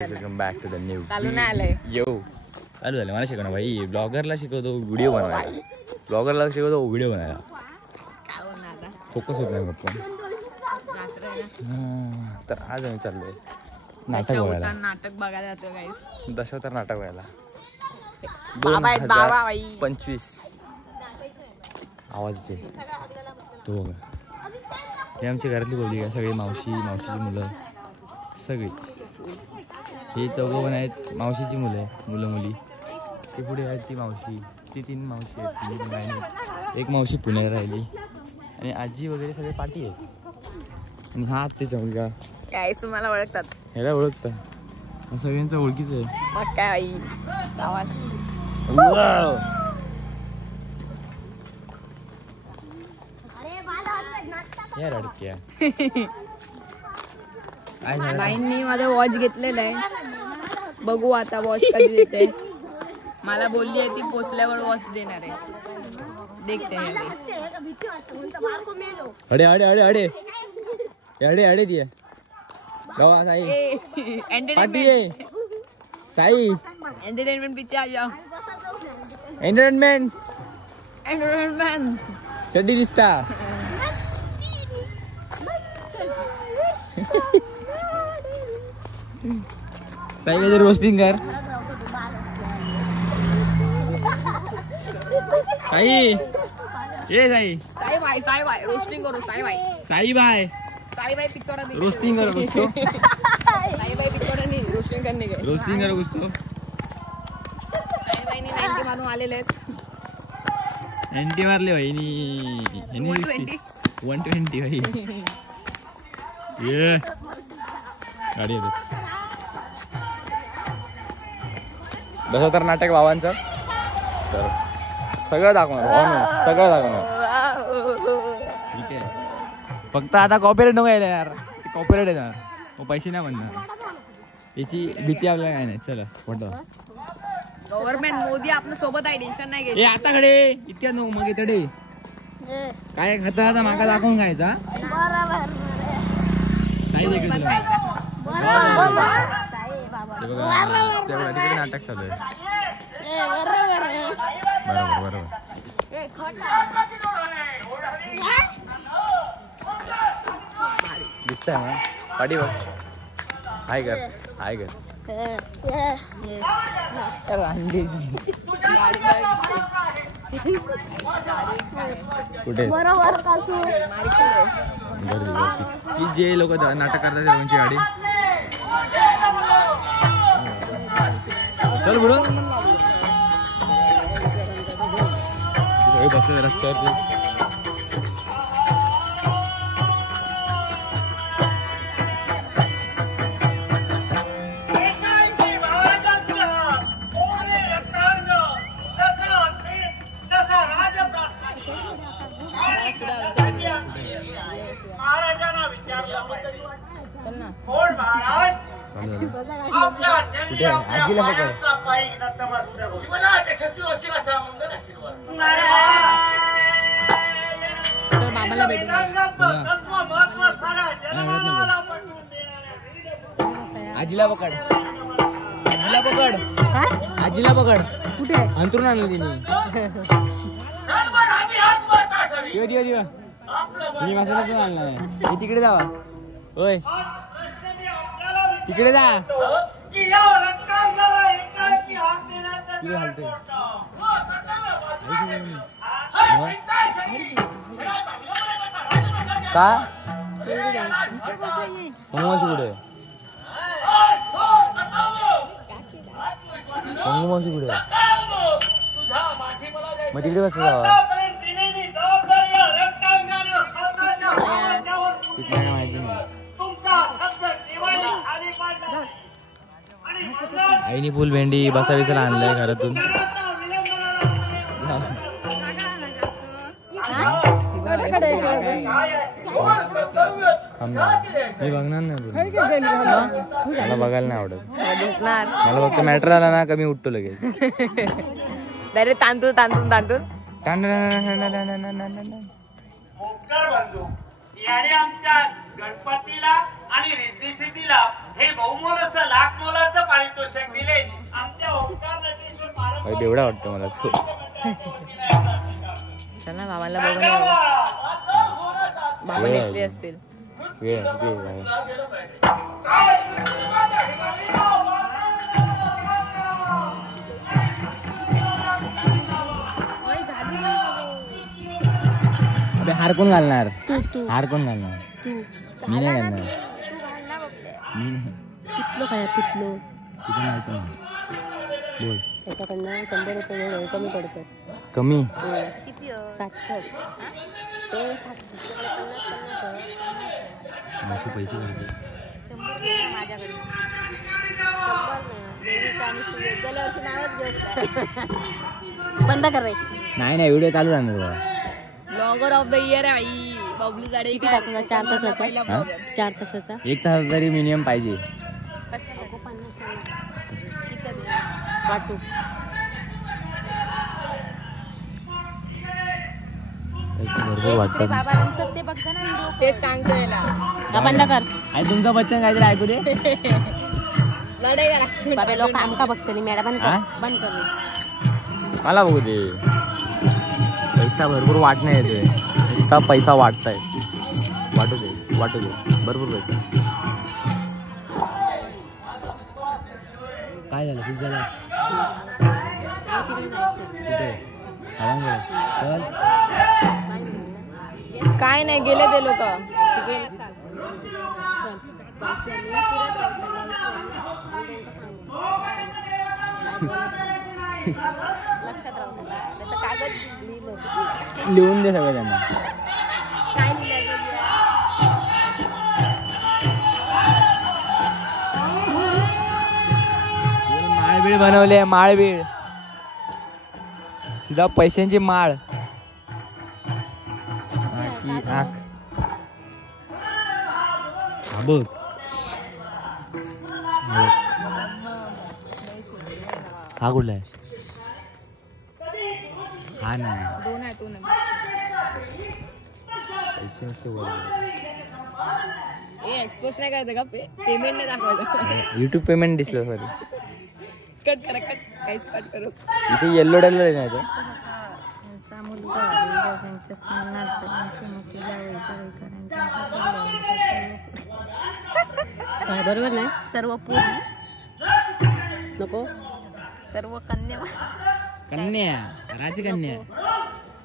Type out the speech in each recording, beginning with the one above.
Welcome back to the new चालू नाही आलंय यो चालू झालं मला शिकवणं भाई ब्लॉगरला शिकवतो व्हिडिओ बनवायला ब्लॉगरला शिकवतो व्हिडिओ बनायला काय बोलणार आता फोकस होत नाही पप्पा तर आज आम्ही चाललोय नाटक बघायला नाटक बघायला जातो गाईस दशावतार नाटक बघायला बाबा 2025 आवाज येते तो बघा हे आमची घरातली बोलली का सगळी मावशीची मुलं सगळी हे चौघं पण आहेत मावशीची मुलं मुली ते पुढे आहेत ती मावशी ती 3 मावशी आहेत तिन्ही पण राहिली एक मावशी पुण्याला राहिली आणि आजी वगैरे सगळे पाठी आहेत आणि हा आत्तेचा मुलगा गाईस तुम्हाला ओळखतात ह्याला ओळखतं सगळ्यांचं ओळखीचं आहे मग काय आई सावध या रडक्या बाईंनी माझं वॉच घेतलेलं आहे बघू आता वॉच कधी देते मला बोलली आहे ती पोचल्यावर वॉच देणार आहे देखते अडे अडे अडे अडे अडे अडे दिए गावा साई पार्टी है साई एंटरटेनमेंट पीछे आ जाओ एंटरटेनमेंट चड्डी दिसता साई काहीतरी रोस्टिंग कर साई ये साई साई भाई रोस्टिंग करो साई भाई पिछोड़ा नहीं रोस्टिंग करो कुछ तो साई भाई पिछोड़ा नहीं रोस्टिंग करने के रोस्टिंग करो कुछ तो साई भाई ने 90 मारून आलेले आहेत एंटी मारले भाई नी 120 भाई ये गाडी येते दशावतार नाटक बाबांचं तर सगळं दाखवणार सगळं दाखवणार ठीक आहे फक्त आता कॉपीराइट नको यायला यार ते कॉपीराइट येणार मग पैसे नाही म्हणणार याची भीती आपल्याला काय नाही चला फोटो गव्हर्नमेंट मोदी आपल्या सोबत आहे टेन्शन नाही घ्यायचं ए आता कडे इतक्या नो मग इतडे काय खाता आता माका दाखवून खायचा काय देखील तुला तिकडे नाटक चालू आहे बरोबर दिसतंय ना पाठी बघ हाय कर कुठे की जे लोक नाटक करतात त्यांची गाडी चल बुडून बसले रस्त्यावरती मामाला भेटून आजीला पकड आजीला पकड कुठे अंतरून आणलं तिने तिने मसाल्यातून आणला नाही तिकडे जावा होय तिकडे जा का मावशी कुठे मावशी कुठे मग तिकडे कसं जावा माहिती नाही आईनी फुल भेंडी बसावीसला आणलंय घरातून मी बघणार नाही मला बघायला नाही आवडत मला फक्त मॅटर आला ना कमी उठतो लगेच डायरेक्ट तांदूळ याने आमच्या गणपतीला आणि रिद्धी-सिद्धीला हे बहुमोलाचं लाख मोलाचं पारितोषिक दिले. आमच्या ओंकार नटेश्वर पारंपरिक एवढा वाटतं मला तो. चला मामाला बघून येऊ. मामा नेसले असतील. वेळ आहे. अबे हार कोण घालणार? हार कोण घालणार? मी नाही घालणार. मी नाही. कितलो काय कितलो किती माहिती नाही. बोल. त्याच्याकडनं 100 रुपये कमी पडतात. कमी? 700 ते 700 असे पैसे भरते. बंद कर रे. नाही व्हिडिओ चालू राहणार बाबा. ब्लॉगर ऑफ द इयर आहे आई बबलू जाडे. किती तासाचा? 4 तासाचा. 4 तासाचा 1 तास तरी मिनिमम पाहिजे. वाटू पैसे भरपूर वाटतात. ते बघता ना व्हिडिओ. ते सांगतो याला. बंद कर. आणि तुमचं बच्चन काहीतरी ऐकू दे. लढाई करा बाबा लोक काम का बघतली मॅडम. बंद कर. मला बघू दे. पैसा भरपूर वाटणं येतोय. नुसता पैसा वाटताय. वाटू दे भरपूर पैसा. काय झालं? किती झालं? कुठे? चल. काय नाही गेले ते लोक. लिहून दे सगळं त्यांना. माळबीळ बनवले. माळबीळ सीधा पैशांची माळ. बघ हा कुठला आहे? हा नाही. 2 आहे 2 पैसे नसते. एक्सपोज नाही करायचं का? पेमेंट नाही दाखवायचं. युट्यूब पेमेंट दिसलं सॉरी. कट करा. काहीच कट करू. इथे येल्लो डल्लो आहे ना. काय बरोबर नाही. सर्व पूर्ण नको. सर्व कन्या राजकन्या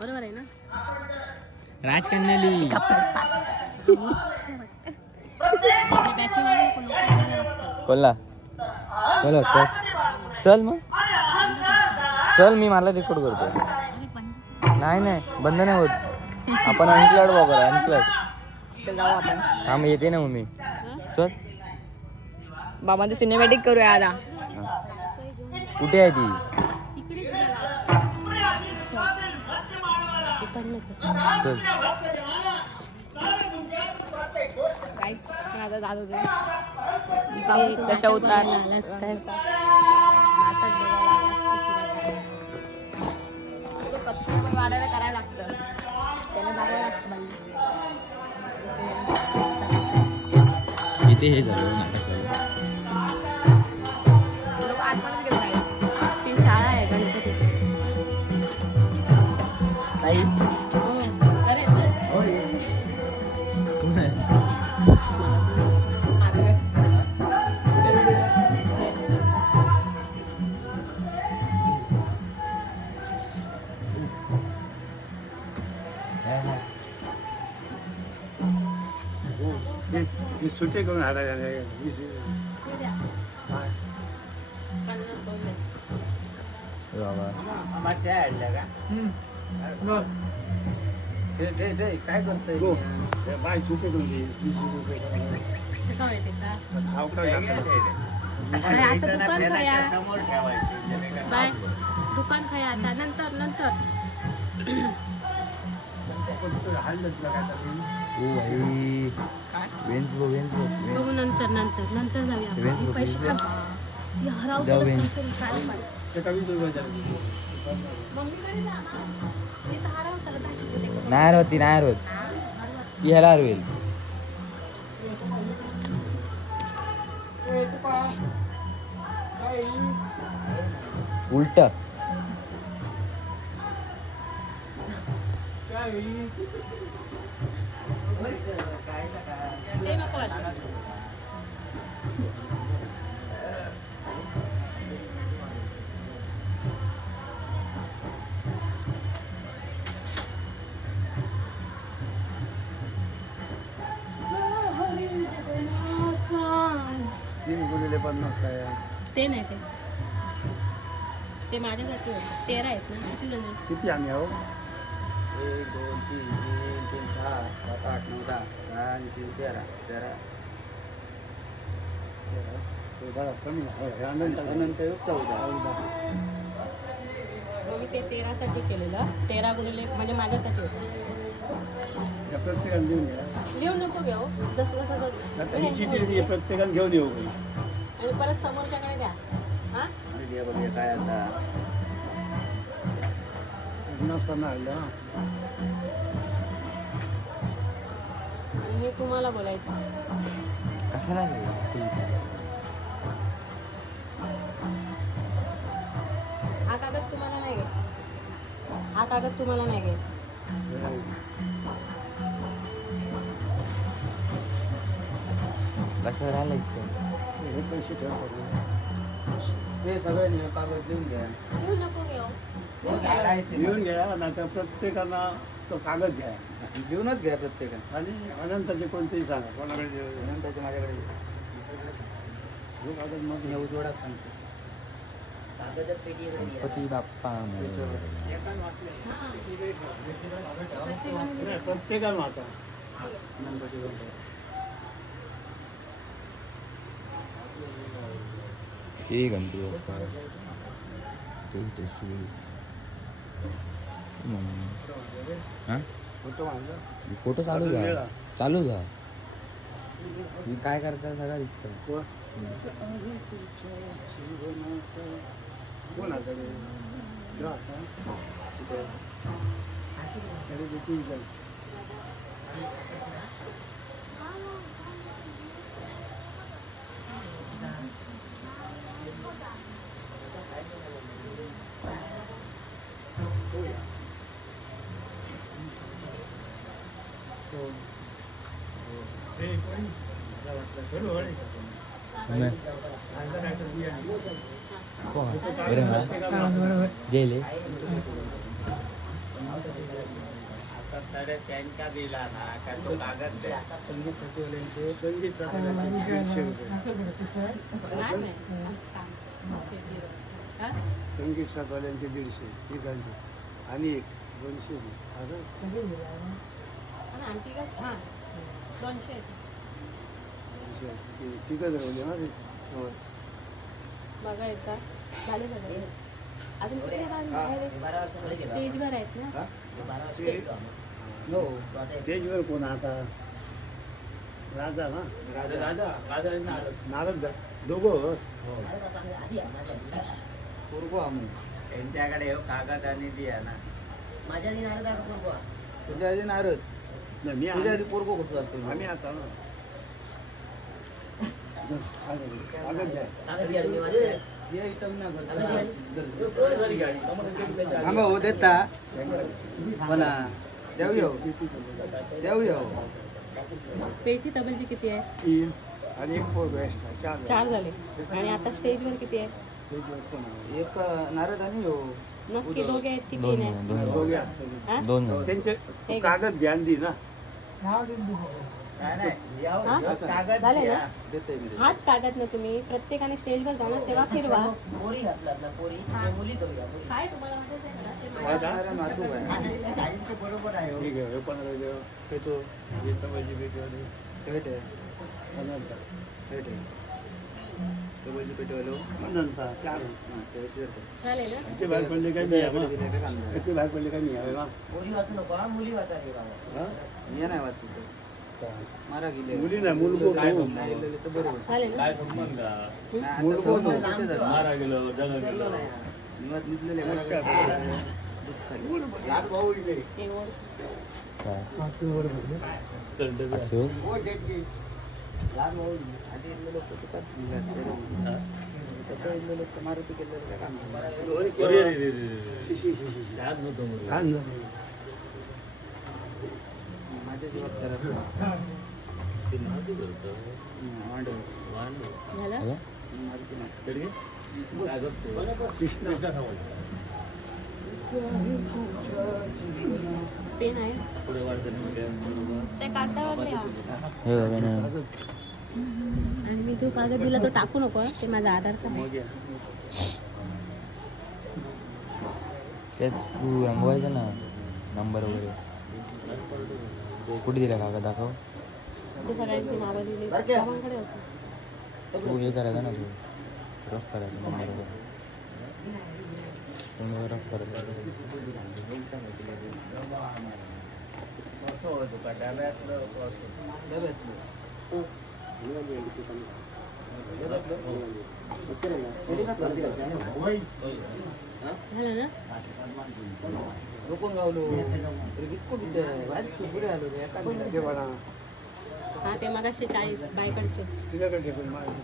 बरोबर आहे ना. राजकन्याली कोल्हा चल मग चल. मी मला रेकॉर्ड करतो. नाही बंद नाही होत. आपण अनक्लड बघा. अनक्लड. चल जाऊ आपण. हा मग येते ना मम्मी. चल बाबांचं सिनेमॅटिक करूया आता. कुठे आहे ती? चल काय आता जात होते. कशा उतार वाढायला करायला लागतं. त्याला बघायला लागतं. इथे हे झालं नाटक झालं. लोक आतमध्येच गेले नाही. ती शाळा आहे गणपती. सुट्टी करून हाडायला काय करतोय? बाय सुट्टी करून दे. 20 रुपये बाय दुकान खाय आता. नंतर बघू. नंतर जाऊया. पैसे नाही होत. की ह्याला हरवेल. उलट ते नको आता. ते नाही ते माझ्यासाठी होते. 13 आहेत ना. किती जण? किती आम्ही आहो? 1 2 3 4 5 6 7 8 9 10 आणि 3 13 13 कमी अनंत 14. मी ते 13 साठी केलेलं. 13 गुणिले म्हणजे माझ्यासाठी होतं. प्रत्येकाने लिहून घ्या. लिहून नको घेऊ. जसं आता ही चिठी प्रत्येकाने घेऊन येऊ. आणि परत समोरच्याकडे द्या. हा बघूया काय आता आणि हे तुम्हाला बोलायचं. कशाला हा कागद तुम्हाला नाही घ्यायचा. हा कागद तुम्हाला नाही घ्यायचा. लक्षात राहिलं हे पैसे ठेवा. हे सगळ्यांनी कागद लिहून घ्या. लिहून नको घेऊ. लिहून घ्या. नाहीतर प्रत्येकाला तो कागद घ्या. लिहूनच घ्या प्रत्येकाने. आणि अनंताचे कोणतेही सांगा. कोणाकडे अनंताचे माझ्याकडे हे कागद मग मी उजवडात सांगतो. गणपती बाप्पा प्रत्येकाला वाचा. अनंताची गोष्ट. हे गणपती बाप्पा फोटो चालू जा. मी काय करता सगळं दिसतं. गेले त्यांच्या दिला ना का तो कागद द्या. संगीत साथीवाल्यांचे संगीत साथीवाल्यांचे 150 रुपये. संगीत साथीवाल्यांचे 150 ठीक आहे. आणि 200 आणखी का? हां 200 ठीकच राहिले ना. बघा एकदा झाले झाले. अजून किती स्टेजवर आहेत ना. स्टेजवर कोण आता? राजा ना. नारद दोघं पूर्व आम्ही त्यांच्याकडे कागद आणि दिया ना. माझ्या आधी नारद पूर्व. तुझ्या आधी नारद. मी तुझ्या आधी पूर्व कुठं जातो. आम्ही आता ना कागद द्या. आंबा हो देता मला देऊ येऊ. पेटी तबलची किती आहे? 3 आणि 1 पोरग एक्स्ट्रा 4 झाले. आणि आता स्टेजवर किती आहे? एक नारद आणि हो नक्की दोघे आहेत की 3 आहेत? दोघे असतात. हा? दोन त्यांचे कागद ध्यान दे ना. कागद झाले द्या. ना. देते मी. हाच कागद ना तुम्ही प्रत्येकाने स्टेजवर जाणार तेव्हा फिरवा. काय तुम्हाला वाटत आहे का? ते वाचणाऱ्या नाचू आहे. काहींचं बरोबर आहे हो. ठीक आहे. हे 15 देव पेटो हे तबाजी पेटवले. भेट आहे. अनंत भेट आहे. तबलची पेटवालो. अनंत 4 झाले ना. ते बाहेर पडले काय नाही आहे. ते बाहेर पडले काय नाही आहे ना. मुली वाचू नको. मुली वाचा. मी नाही वाचू. मारा गेले. मुली नाही मुलगो नाही तर बरोबर. झाले ना. मुलगो मारा गेलो. जगा गेलो. निघलेले काय असो मारुती केलं काम माझ्या जीवात तर असं झालं पेन आहे त्या कागदावरले हा. हे बघा ना. आणि मी तो कागद दिला तो टाकू नको ते माझा आधार कार्ड आहे. त्यात तू रंगवायचं ना नंबर वगैरे कुठे दिला काका दाखव ते सगळ्यांची नावं दिली बाबांकडे असं तू हे करायचं ना तू रफ करायचं नंबर वगैरे रफ करायचं झालं ना रोकून गावलो पुढे आलो हा ते मगाशी 40 बायकडचे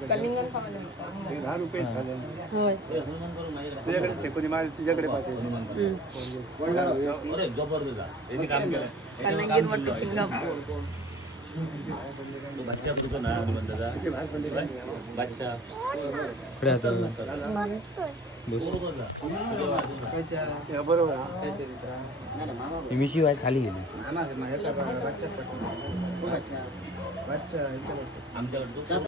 कलिंगण खायला होय कलिंगण वाटतं सिंगापूर मिशी वाय खाली गेली बच्चा